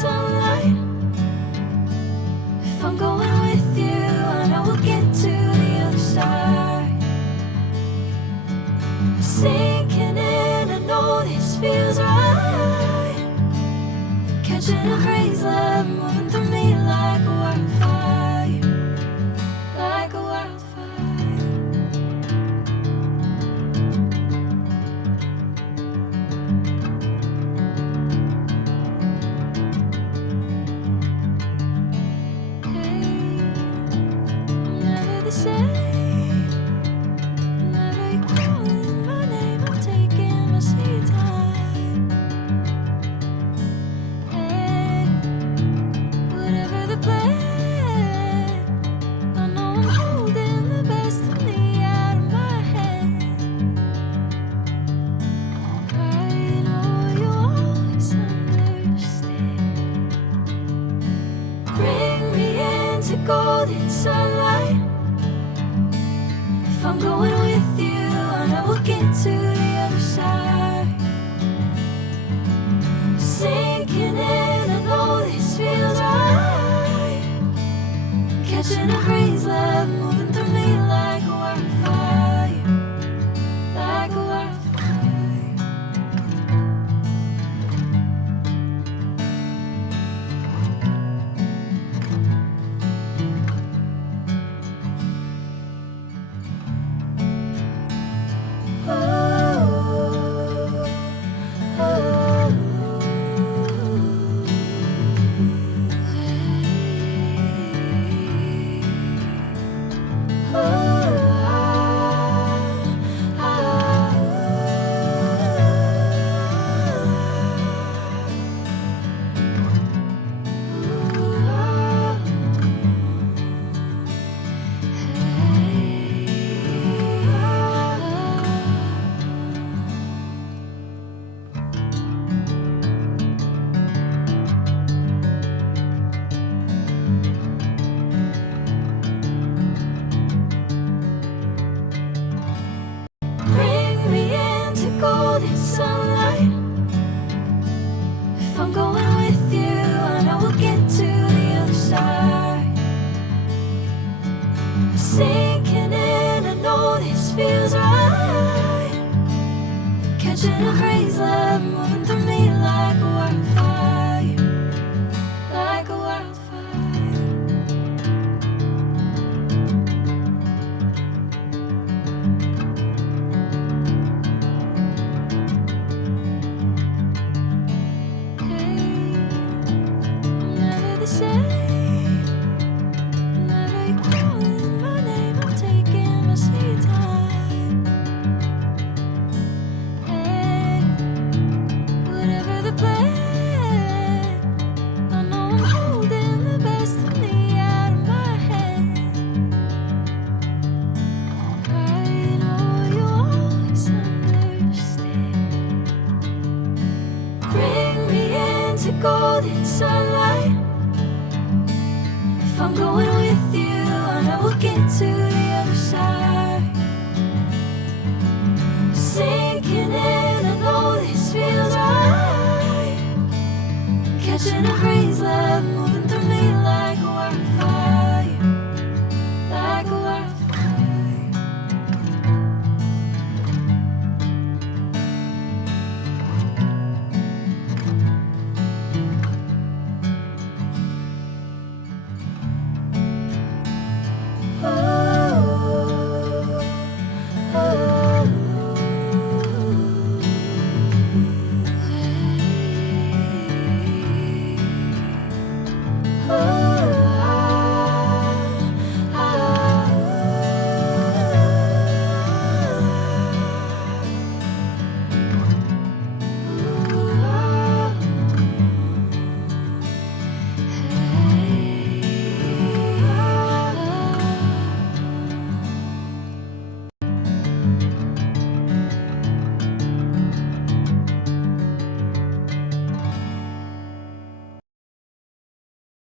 sunlight. If I'm going with you, I know we'll get to the other side. Sinking in, I know this feels right. Catching a crazy love moving through me like a wildfire, like a wildfire. Golden sunlight. If I'm going with you, I know we'll get to the other side. Sinking in, I know this feels right. Catching a crazy love moving through me like a wildfire, like a wildfire. Golden sunlight. If I'm going with you, I know we'll get to the other side. Sinking in, I know this feels right. Catching a crazy love moving through me like a wildfire, like a wildfire. Golden sunlight. If I'm going with you, I know we'll get to the other side. Sinking in, I know this feels right. Catching a